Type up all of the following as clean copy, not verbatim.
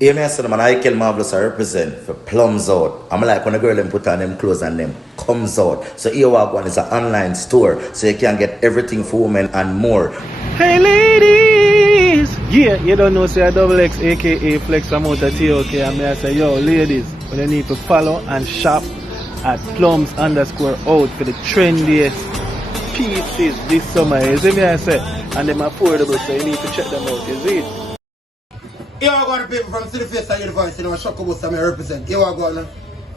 Yeah, me I said, man, I kill marvelous I represent for plums out. I'm like when a girl them put on them clothes and them comes out. So here one is an online store, so you can get everything for women and more. Hey ladies! Yeah, you don't know say a double X aka Flex Amount of TOK and me I say yo ladies, but you need to follow and shop at plums_out for the trendiest pieces this summer. You see me I say? And them affordable, so you need to check them out, you see? Here I got the people from City Face and Universe, you know, Shokobus and I represent. Here I got them.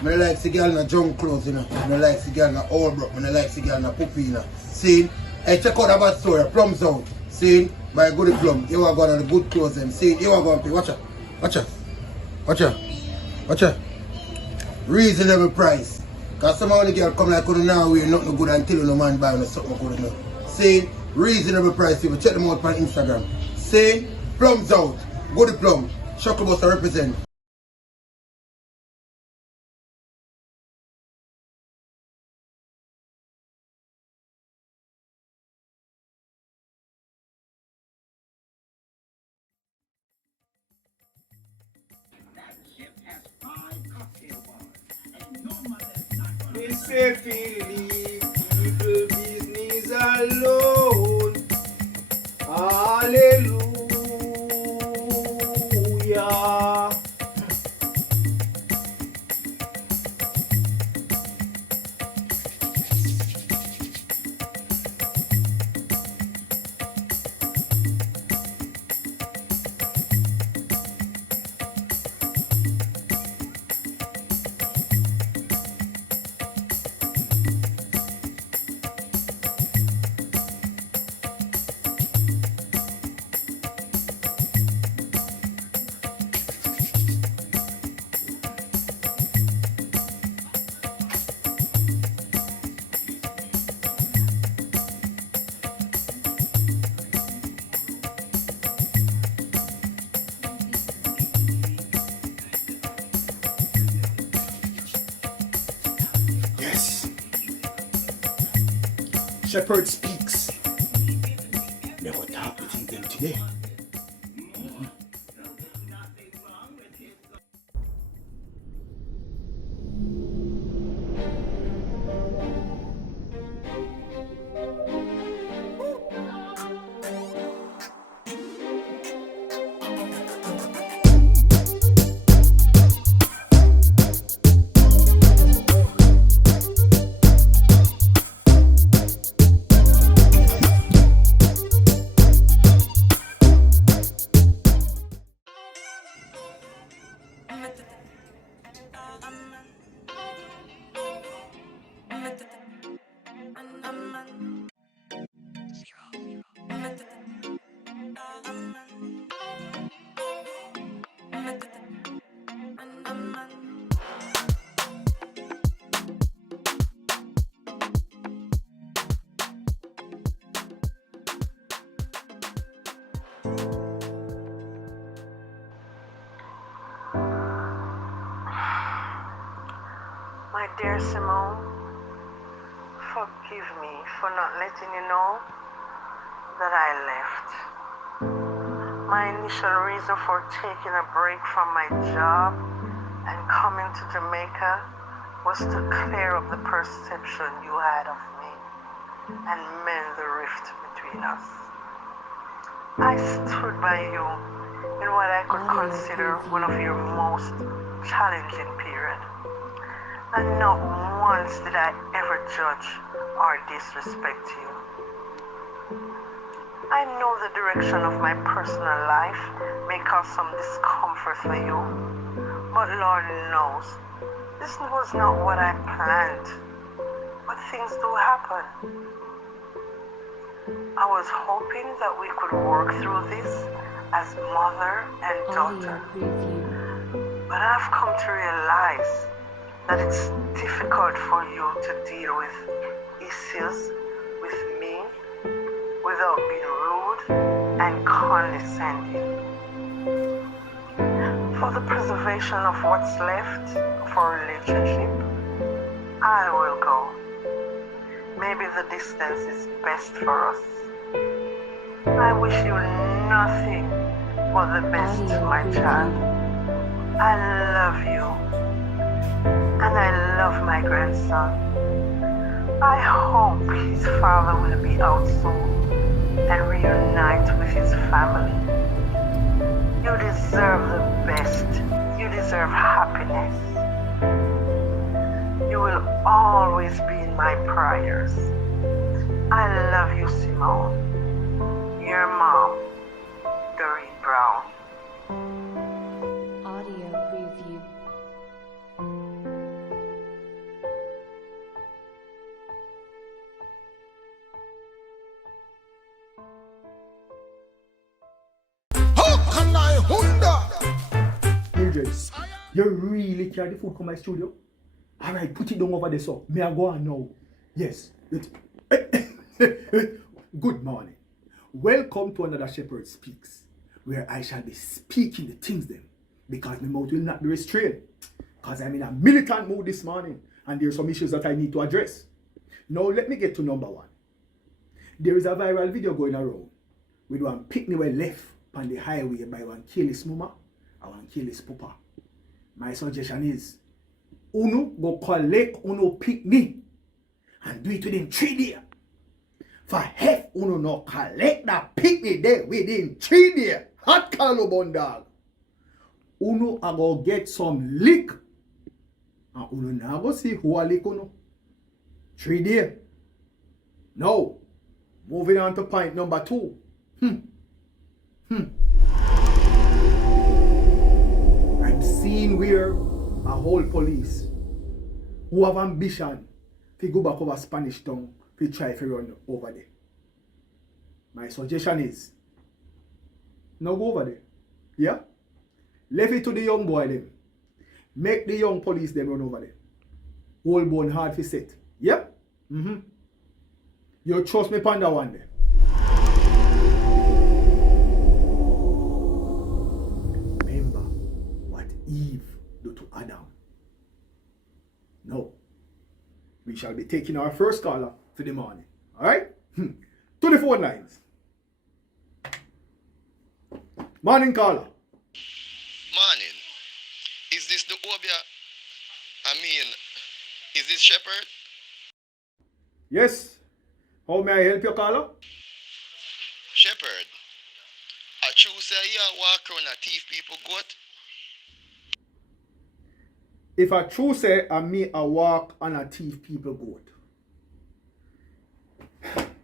I like the girl in the junk clothes, you know. I like the girl in the old brook. I like the girl in the puppy, you know. See? Hey, check out about story. Plums out. See? By Goody Plum. Here I got the good clothes them. See? Here I got watch out. Watch out. Watch out. Watch out. Reasonable price. Because some of the girl come like, now we're nothing good until no man buy something good enough. See? Reasonable price, people. Check them out on Instagram. See? Plums out. Goody Plum. Shokobus I represent. Me say leave people business alone. Hallelujah. Yes. Shepherd speaks. Never talk with them today. My dear Simone, forgive me for not letting you know that I left. My initial reason for taking a break from my job and coming to Jamaica was to clear up the perception you had of me and mend the rift between us. I stood by you in what I could consider one of your most challenging periods. And not once did I ever judge or disrespect you. I know the direction of my personal life may cause some discomfort for you, but Lord knows, this was not what I planned. But things do happen. I was hoping that we could work through this as mother and daughter. But I've come to realize that it's difficult for you to deal with issues with me without being rude and condescending. For the preservation of what's left of our relationship, I will go. Maybe the distance is best for us. I wish you nothing but the best, my child. I love you. And I love my grandson. I hope his father will be out soon and reunite with his family. You deserve the best. You deserve happiness. You will always be in my prayers. I love you, Simone. Your mom, Doreen Brown. Audio review. How can I wonder? Mildred, you really carry the food come my studio? Alright, put it down over there, so. May I go on now? Yes. Good morning. Welcome to another Shepherd Speaks, where I shall be speaking the things then, because my mouth will not be restrained. Because I'm in a militant mood this morning, and there are some issues that I need to address. Now, let me get to number one. There is a viral video going around with one picnic where left on the highway by one careless mama and one careless papa. My suggestion is, Uno go collect Uno picnic and do it within 3 days. For half Uno no collect that picnic there within 3 days. Hot Calobon dog. Uno a go get some lick. And Uno now go see who a lick Uno. 3 days. Now, moving on to point number 2. I'm seeing where a whole police who have ambition to go back over Spanish town to try to run over there. My suggestion is, no go over there. Yeah? Leave it to the young boy them. Make the young police them run over there. Whole bone hard to set. Yeah? You trust me upon that one there. Remember what Eve do to Adam. No. We shall be taking our first caller for the morning. Alright? To the phone lines. Morning caller. Morning. Is this the Obia? Is this Shepherd? Yes. How may I help you, caller? Shepherd. I true say you walk around and thief people goat? If I true say I me a walk and a thief people goat.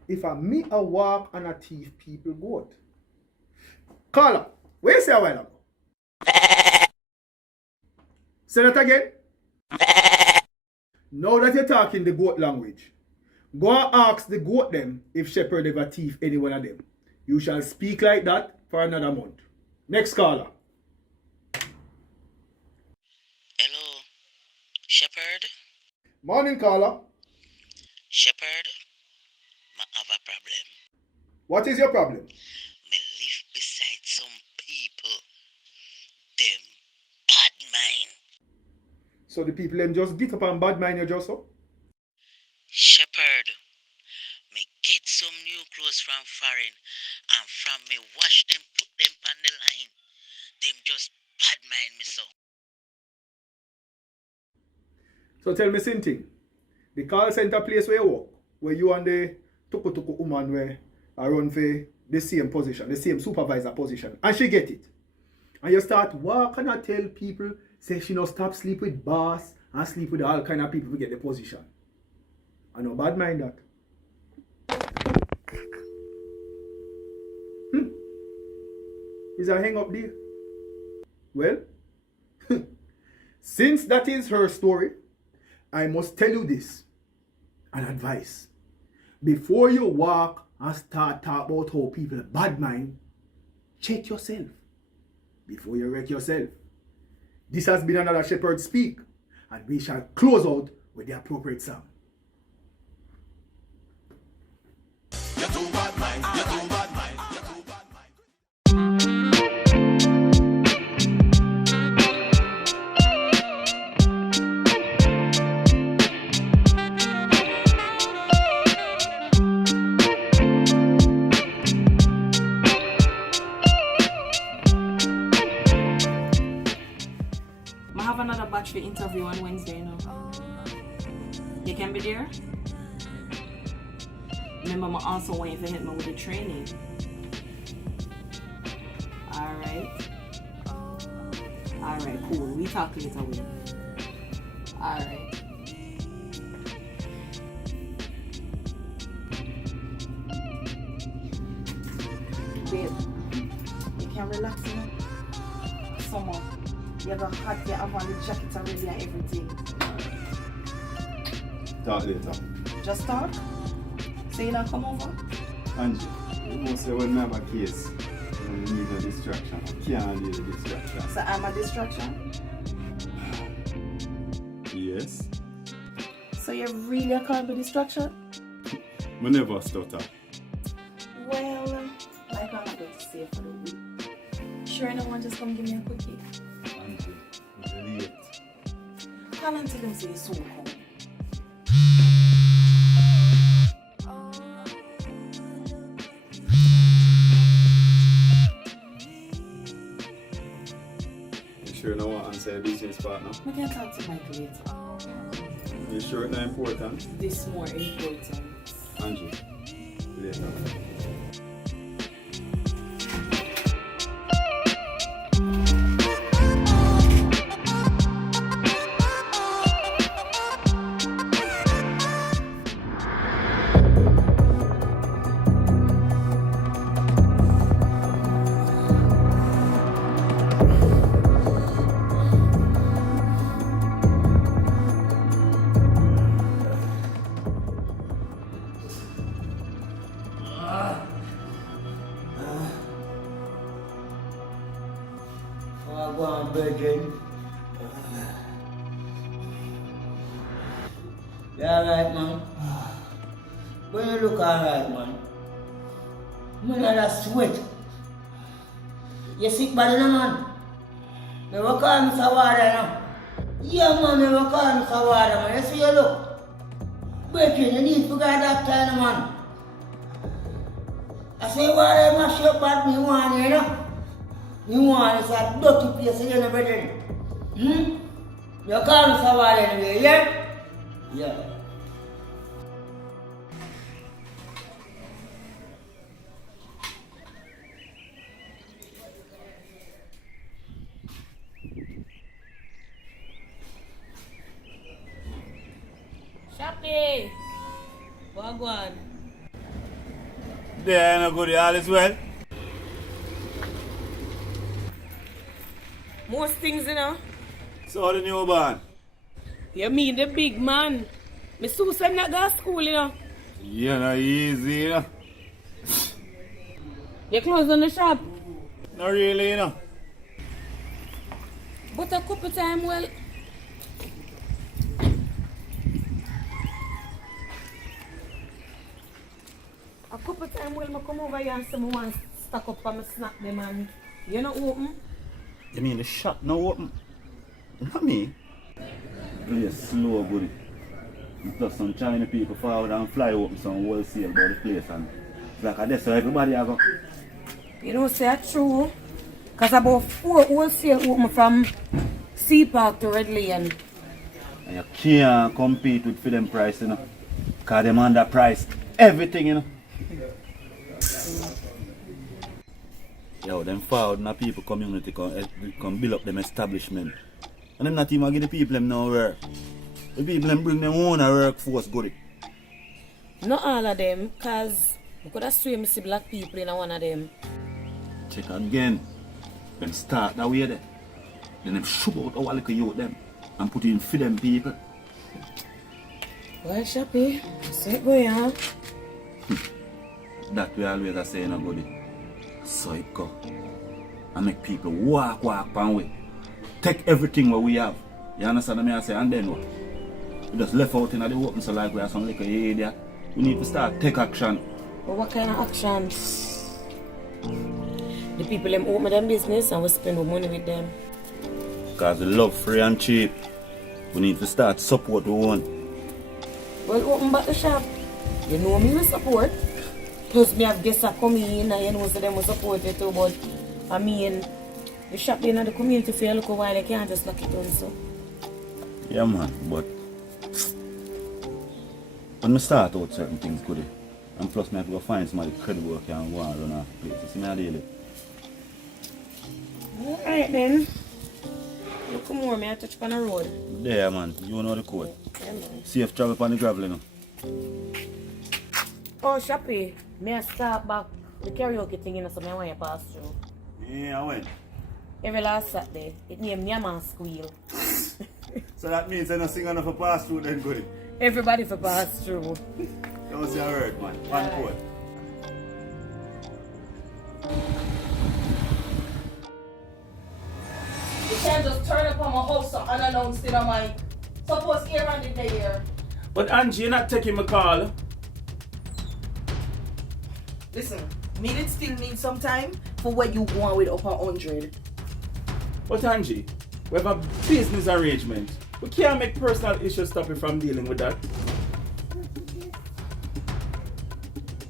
If I me a walk and a thief people goat. Caller, where you say a while ago? Say that again. Now that you're talking the goat language, go and ask the goat them if Shepherd ever thief any one of them. You shall speak like that for another month. Next caller. Hello, Shepherd? Morning caller. Shepherd, I have a problem. What is your problem? Me live beside some people. Them bad mind. So the people them just get up and bad mind you just so? Shepherd, me get some new clothes from foreign and from me wash them, put them on the line. Them just bad mind me so. So tell me something. The call center place where you work, where you and the tuku woman where I run for the same position, the same supervisor position, and she get it. And you start walking and tell people, say she no stop sleep with boss and sleep with all kind of people to get the position. I no bad mind that. Is a hang up there? Well, since that is her story, I must tell you this, an advice. Before you walk and start talk about how people bad mind, check yourself before you wreck yourself. This has been another Shepherd Speak, and we shall close out with the appropriate song. You're too bad mind. You're too bad mind. You're too bad mind. have another batch for interview on Wednesday, you know. You can be there? Remember, I also want you to help me with the training. Alright. Alright, cool. We talk later, Will. Alright. Babe, you can relax, you know? Summer. You got hot, you have on the jacket already and everything. Talk later. Just talk? Say you not come over? Angie, you know say when I have a case, you need a distraction. I can't need a distraction. So I'm a distraction? Yes. So you really can't be distraction? I never stutter. Well, like I'm not going to say for the week. Sure, no one just come give me a quickie. Angie, it's late. Call and tell them say it's so cold. You sure no one answer a business partner? We can talk to Mike later. You sure it's not important? This more important. Angie, later. Go on, Virgin. You alright, man? When you look alright, man. Man, I sweat. You sick body, no, man? Me will call Mr. Water now. Yeah, man, me will call Mr. Water, man. You see you look. Virgin, you need to go to that time, man. I say, Water, mash up at me one, you know? You want is a dirty place again, brethren. You call me Sawar anyway, yeah? Yeah. Shappy! Wagwan. There, no Goody, all is well. Most things, you know. So the newborn? You mean the big man? My Susan not go to school, you know. Yeah, no easy, you know. You close on the shop? Not really, you know. But a couple time, well... A couple time, well, I come over here and say I want to stack up and snack them and... You not open? You mean the shop now open? Not me. Play slow, Goody. Plus some China people forward and fly open some wholesale about the place and it's like that's how everybody have a... You know, say it's true. Because about 4 wholesale open from Sea Park to Red Lane. And you can't compete with for them price, you know. Because them underpriced everything, you know. Yo, them forward in the people community come build up them establishment. And them not even give the people them no work. The people them bring them own workforce, Goody. Not all of them, because I could have sworn I see black people in one of them. Check again. Them start that way there. Then them shove out our little youth them and put in for them people. Well, Shappy, so it go, yeah? That we always are saying, Goody. So it go. And make people walk and way. Take everything what we have. You understand what I say? And then what? We just left out in the open so like we have some little idiot. We need to start take action. But what kind of action? The people them open them business and we spend our money with them. Because we love free and cheap. We need to start support we want. Well, open back the shop. You know me will support. Plus me have guests that come in and you know so them will support you too, but I mean The shop being in the community for a little while, they can't just lock it down, so. Yeah, man, but when I start out certain things, Goody, and plus I have to go find somebody credible who can go and run off the place. You see me how daily? Alright then. Look more, me I touch on the road. There, man. You know the code. Yeah, man. Safe travel on the gravel, you know. Oh, Shappy, may I start back the karaoke thing, you know, so I want you to pass through. Yeah, when? Every last Saturday, it named Nyama Squeal. So that means I don't sing enough for pass through then, Goody. Everybody for pass through. Don't say a word, man. One code. You can't just turn up on my house unannounced in a mic. Suppose Aaron did the here. But Angie, you're not taking my call. Listen, me did still need some time for what you want with upper 100. But Angie, we have a business arrangement. We can't make personal issues stop you from dealing with that.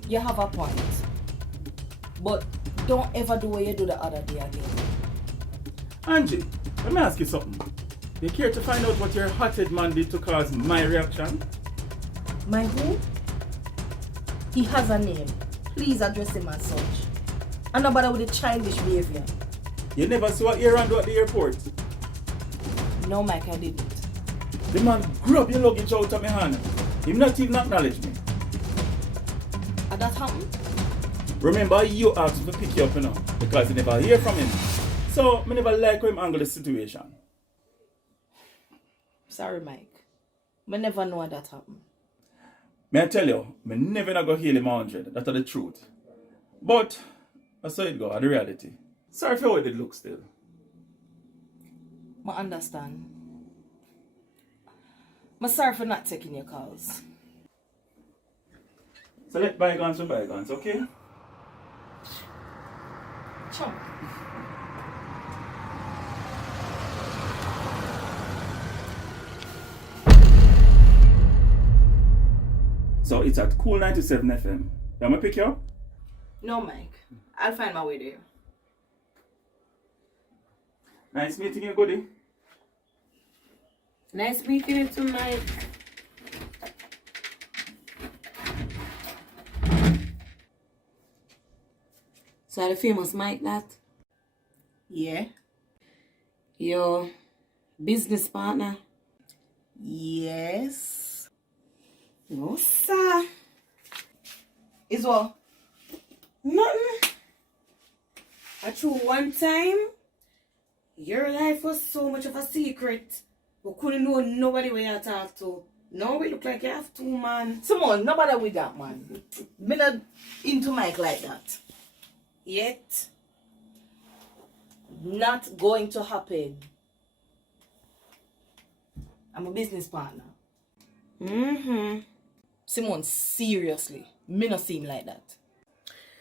You have a point. But don't ever do what you do the other day again. Angie, let me ask you something. You care to find out what your hothead man did to cause my reaction? My who? He has a name. Please address him as such. And nobody with the childish behavior. You never saw Aaron do at the airport? No, Mike, I didn't. The man grab your luggage out of my hand. He not even acknowledge me. And that happened? Remember, you asked him to pick you up, you know, because you never hear from him. So, I never like how him handle the situation. Sorry, Mike. I never know that happened. May I tell you, I never not go heal him 100. That's the truth. But, I saw it go, the reality. Sorry for how it did look still. I understand. I'm sorry for not taking your calls. So let bygones be bygones, okay? Chump. So it's at Cool 97 FM. You want me pick you up? No, Mike. I'll find my way there. Nice meeting you, Goody. Nice meeting you too, Mike. So the famous Mike that? Yeah. Your business partner? Yes. No, sir. Is what? Nothing. I true one time, your life was so much of a secret. We couldn't know nobody where you talk to. Now we look like you have two, man. Come on, nobody with that, man. Me not into Mike like that. Yet. Not going to happen. I'm a business partner. Simone, seriously. Me not seem like that.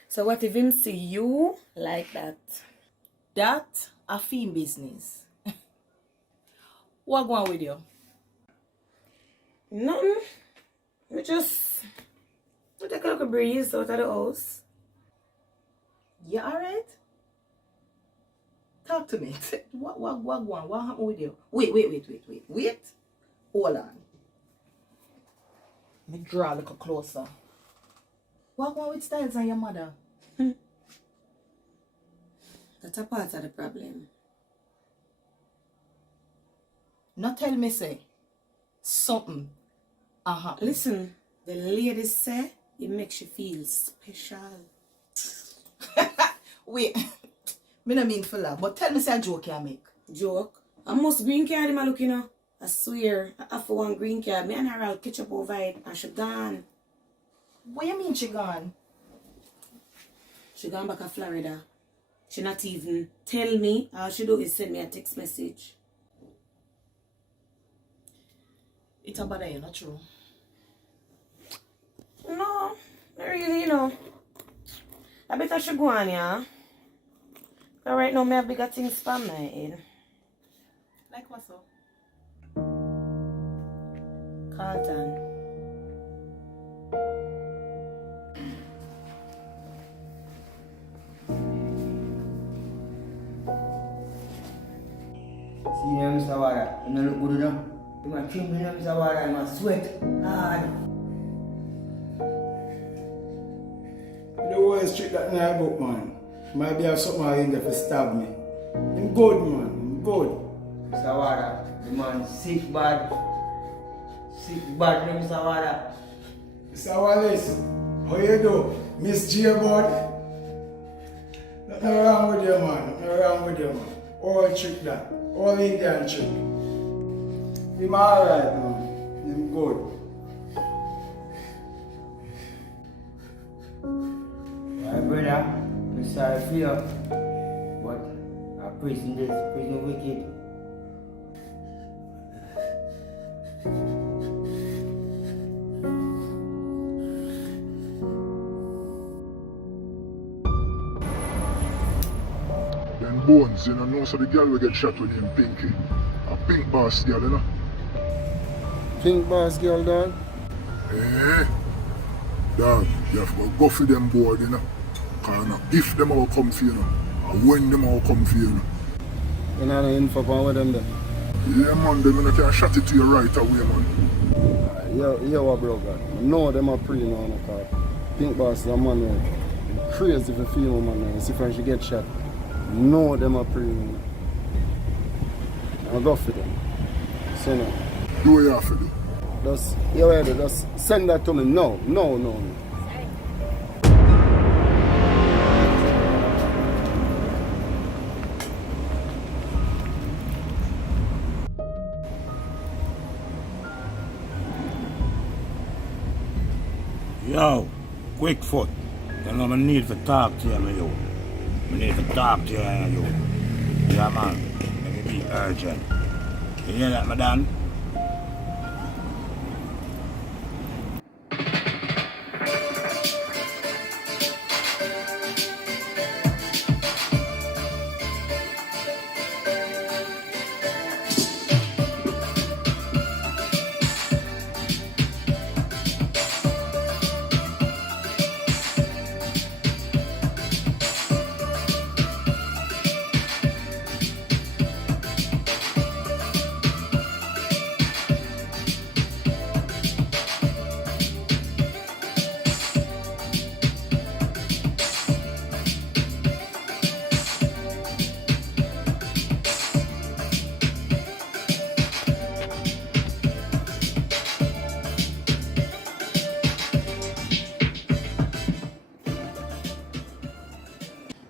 So what if him see you like that? That a film business. What going on with you? Nothing. We take a little breeze out of the house. You alright? Talk to me. What happened with you? Wait. Hold on. Let me draw a little closer. What going on with Styles and your mother? That's a part of the problem. Not tell me say something. Listen, the ladies say it makes you feel special. Wait, me not mean for that, but tell me say a joke you make. Joke? I must green card him a look, you know. I swear, I have for one green card. Me and her will catch up over it and she gone. What you mean she gone? She gone back to Florida. She not even tell me. All she do is send me a text message. It's about that, not true. No, not really, you know. I better should go on, yeah. But right now, I have bigger things for my head. Like what so? Carlton. See you, Mr. Water. You don't look good enough. You must trim me, Mr. Water. You must sweat hard. The worst trick that I book, man. Might be have something in there for stab me. I'm good, man. I'm good. Mr. Water, the man sick bad. Sick bad, Mr. Water. Mr. Wallace, how you do? Miss J bud? Nothing wrong with you, man. Nothing wrong with you, man. All trick that. All Indian trick. I'm alright, man. I'm good. My brother, I'm sorry for you, but a prison wicked. Them bones, you know, so the girl will get shot with him Pinky. A pink boss girl, you know. Pink boss girl, dog. Eh? Dog, you have to go for them board, you know. Cause you know, if them all come for you, know, and when them all come for you, know. You know, no info about them there. Yeah, man, them you can shot it to you right away, man. Yo, brother. I know them are pre now, because Pink Boss is a man who crazy for female man. See if she get shot. No, them are pre. I'll go for them. So no. Do what you have to do. Just send that to me. No. Yo, quick foot. You know, I need to talk to you, man, yo. I need to talk to you, yo. Yeah, man. Let me be urgent. You hear that, madam?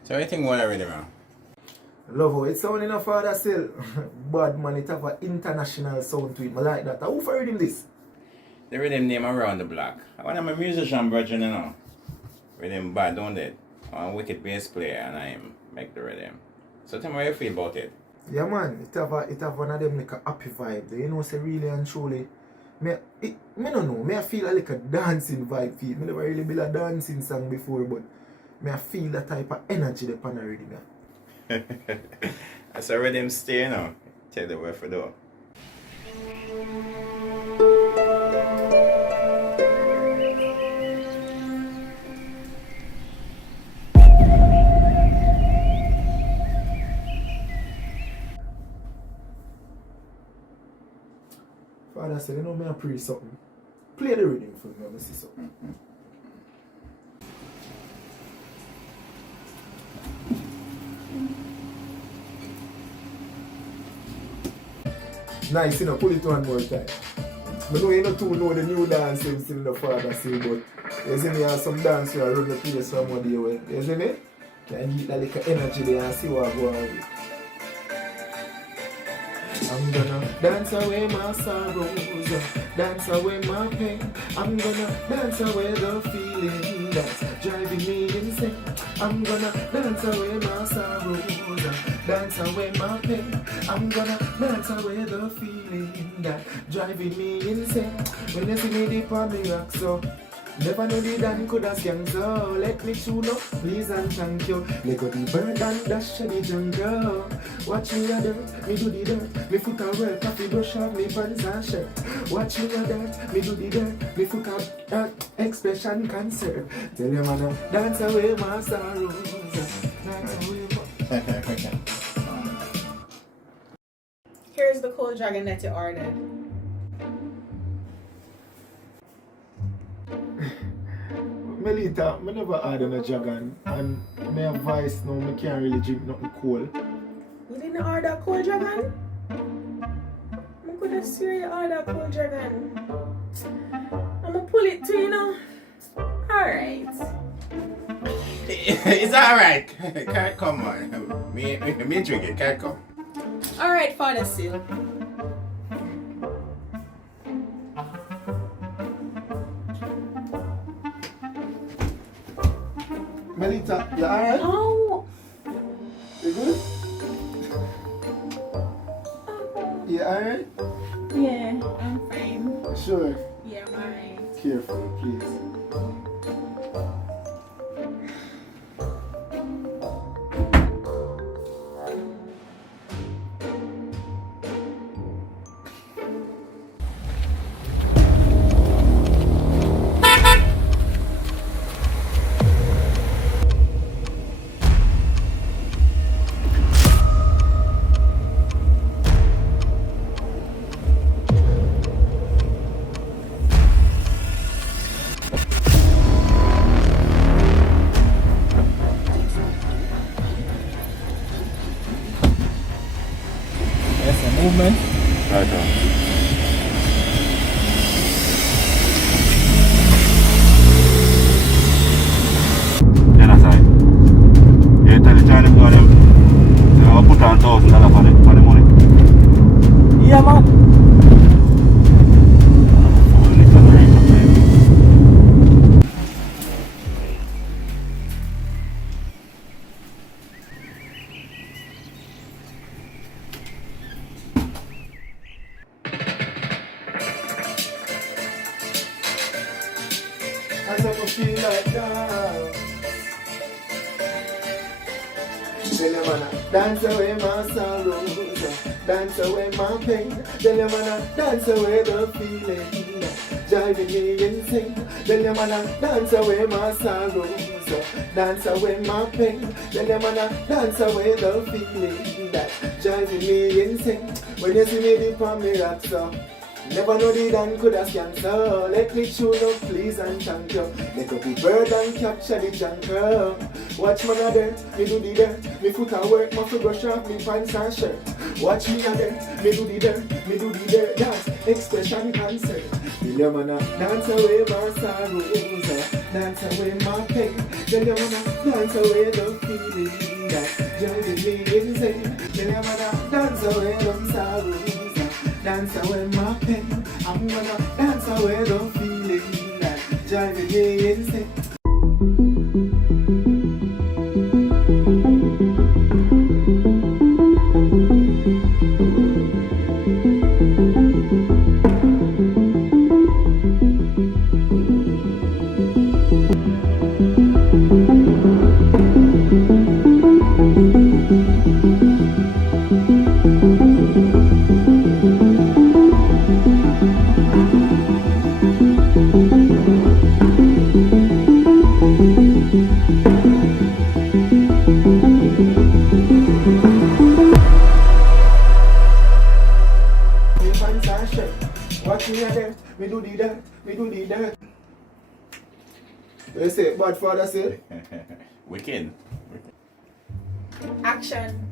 So I think what I read man. Love it sound enough for that still. Bad man, it have an international sound to it. I like that. Who for reading this? The rhythm name around the block. I want a musician brethren, you know. Rhythm bad, don't it? I'm a wicked bass player and I make the rhythm. So tell me how you feel about it. Yeah man, it have one of them like a happy vibe. You know, say really and truly. Me don't know. Me I feel like a dancing vibe feel. Me never really build a dancing song before, but me I feel that type of energy the pan already. That's a rhythm stay, you know. Tell the way for door. Father said, you know, me I pray something. Play the rhythm for me, let me see something. Nice, you know, pull it one more time. I know you not too know the new dance still in the father say, but you see me have some dance where I run the place from one day away. You see me? Can get that little energy there and see what I go on with. I'm gonna dance away my sorrows, dance away my pain. I'm gonna dance away the feeling that's driving me insane. I'm gonna dance away my sorrows, dance away my pain. I'm gonna dance away the feeling that's driving me insane. When you see me deep on the rock, so never know the Dan could have scammed, so let me tune up, please and thank you. Me go the bird and dash to the jungle. Watch me a dirt, me do the dirt. Me foot a well, coffee brush off me pants and shirt. Watch me a dirt, me do the dirt. Me foot a Xpressionz concert. Tell you man, dance away my sorrows, dance away my... Here's the cold dragon that you ordered. Melita, I never had a dragon, and my advice now, I can't really drink nothing cold. You didn't order cold dragon? I could have sworn you ordered cold dragon. I'm gonna pull it too, you know. Alright. It's alright. Can't come on. Me drink it. Can't come. Alright, Father Seal. Melita, you alright? Oh. You good? You alright? Yeah, I'm fine. Sure. Yeah, I'm alright. Careful, please. Movement. Right on. Then aside. You tell the Chinese guy them, they will put on $1,000 for the money. Yeah, man. I never feel like that. Tell your man, dance away my sorrows, dance away my pain. Tell your man, dance away the feeling, driving me insane. Tell your man, dance away my sorrows, dance away my pain. Tell your man, dance away the feeling that driving me insane. When you see me deep on me rocks up, never know the Dan could have cancer. Let me tune up, please and thank you. Let up the bird and capture the janker. Watch man a dirt, me do the dirt. Me foot a work, my foot brush off me pants and shirt. Watch me a dirt, me do the dirt. Me do the dirt dance, Xpressionz concert. Tell your man dance away my sorrows, dance away my pain. Tell your man dance away the feeling that driving me insane. Tell your man dance away them sorrows, dance away my pain. I'm gonna dance away the feeling that driving me insane. Watch me a dirt, me do the dirt, me do the dirt. They say, bad father say. Wicked. Action.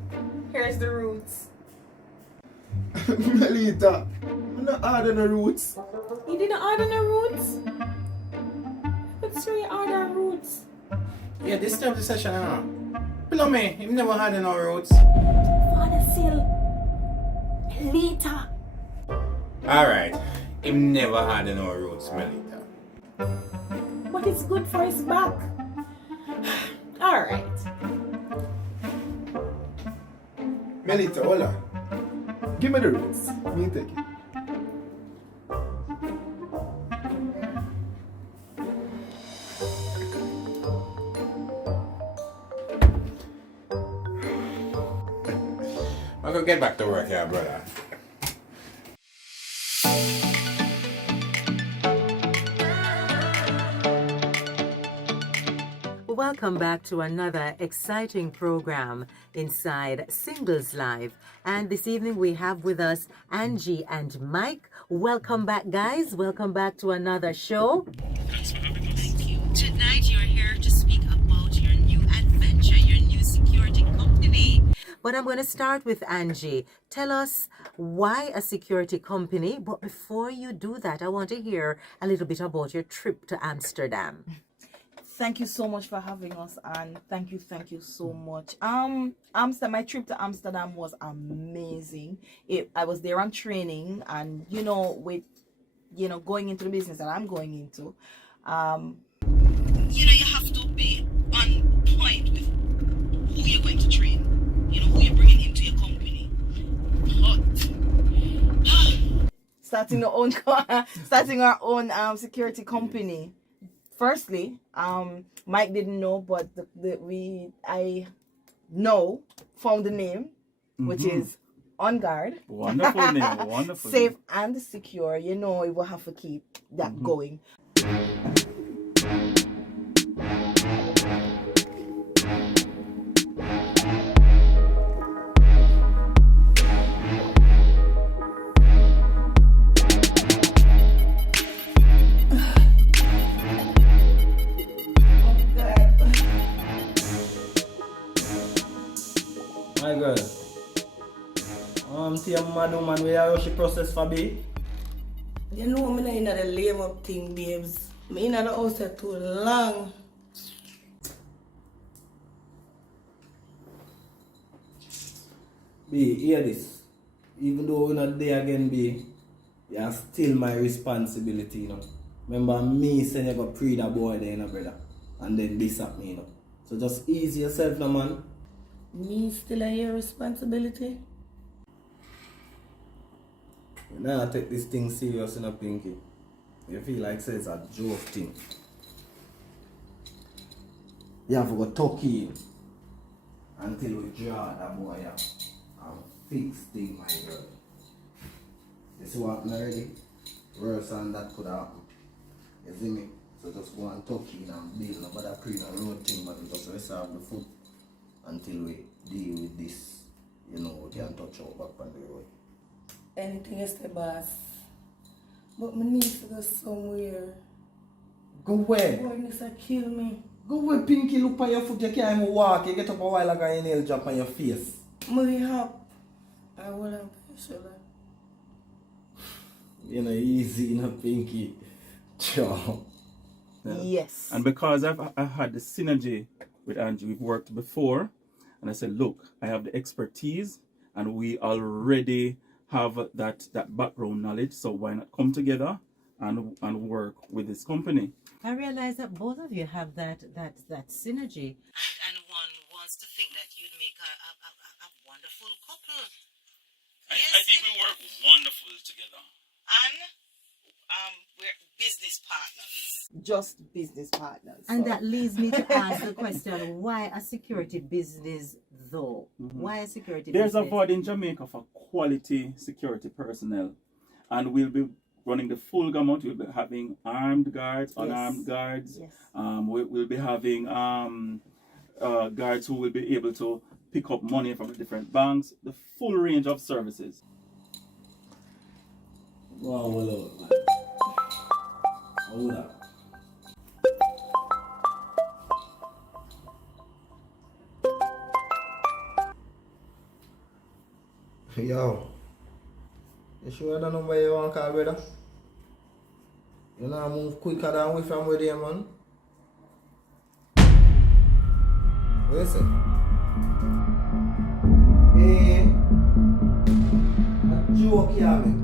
Here's the roots. Melita, I'm not ordering the roots. You didn't order the roots? What's your order roots? Yeah, this time the session now. Below me, you've never had no roots. Father Seal. Melita. Alright. He never had no roots, Melita. But it's good for his back. Alright. Melita, hold on. Give me the roots. Me take it. I'm gonna get back to work here, brother. Welcome back to another exciting program inside Singles Live. And this evening we have with us Angie and Mike. Welcome back, guys. Welcome back to another show. Thank you. Tonight you're here to speak about your new adventure, your new security company. But I'm going to start with Angie. Tell us why a security company. But before you do that, I want to hear a little bit about your trip to Amsterdam. Thank you so much for having us, and thank you so much. My trip to Amsterdam was amazing. I was there on training, and with going into the business that I'm going into, you have to be on point with who you're going to train. Who you're bringing into your company. But starting our own security company. Firstly, Mike didn't know, but I found the name, which is On Guard. Wonderful name, wonderful. Safe and secure. We will have to keep that going. My girl, see a madam man where she process for me. You know me not in the lame up thing, babes. Me in the house there too long. B, hear this. Even though we're not there again, B, you're still my responsibility, Remember me saying you go pre that boy there, brother. And then this at me, So just ease yourself, man. Me still a your responsibility? Now I take this thing serious, Pinky. You feel like say it's a joke thing. You have to go talk in until we draw that boy out and fix thing, my girl. You see what happened already? Worse than that could happen. You see me? So just go and talk in and build. Nobody pre the road thing, but we just reserve the foot until we deal with this. We can touch our back on the road. Anything is the boss. But me need to go somewhere. Go where? Boyness kill me. Go where, Pinky. Look on your foot. You can't even walk. You get up a while ago and your nail drop on your face. Me help. I will have shoulder. Easy, Pinky. Ciao. Yes. And because I've had the synergy with Angie, we've worked before, and I said, look, I have the expertise, and we already have that background knowledge, so why not come together and work with this company? I realize that both of you have that synergy. And one wants to think that you'd make a wonderful couple. I think we work wonderfully together. And we're business partners. Just business partners. And that leads me to ask the question, why a security business though? Why a security There's business? a void in Jamaica for quality security personnel. And we'll be running the full gamut. We'll be having armed guards, unarmed guards. Yes. We'll be having guards who will be able to pick up money from the different banks. The full range of services. Wow, well, man. Hold up. Yo, you sure I don't know where you want to call, brother? You know I move quicker than we from where they, man. What you say? Hey, a joke here, man.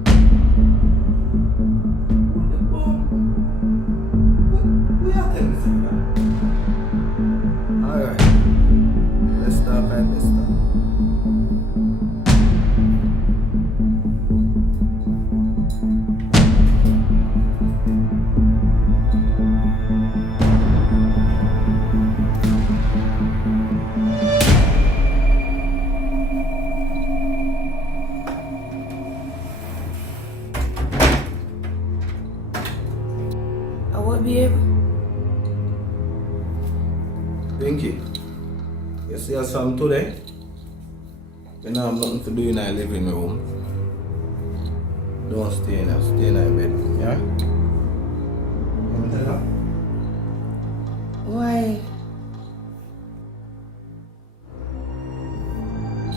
Alright, let's start by Mr. I will be able. Pinky, you see us some today? You know, I'm nothing to do in my living room. Don't stay in there, stay in my bed, yeah? You want to tell her? Why?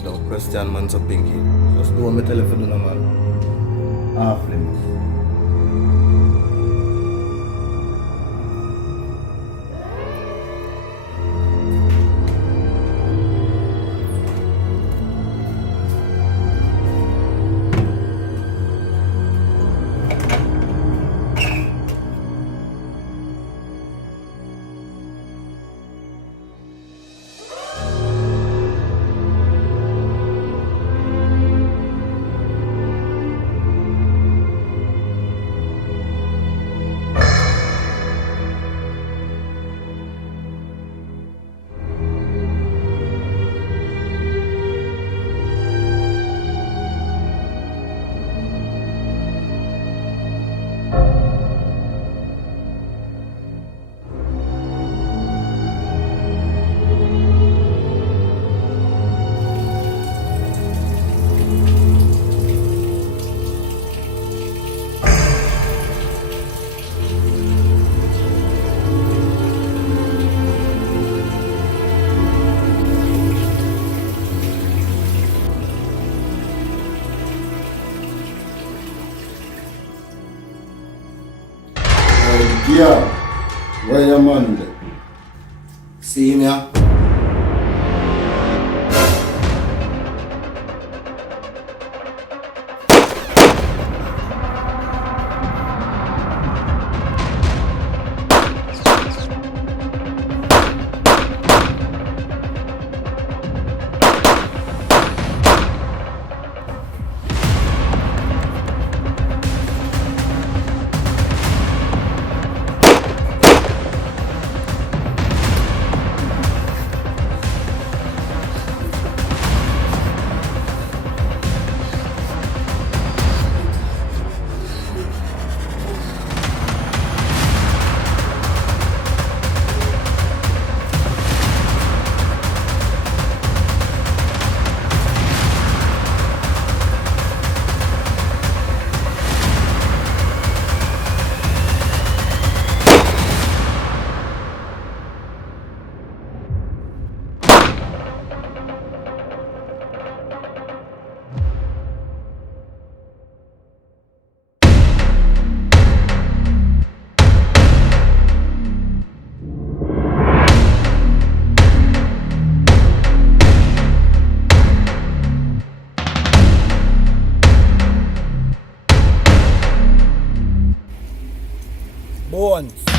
Don't question man so Pinky. Just do what me tell you to do, no, man. Half limits. Yeah, where your man there? See him here? Bones.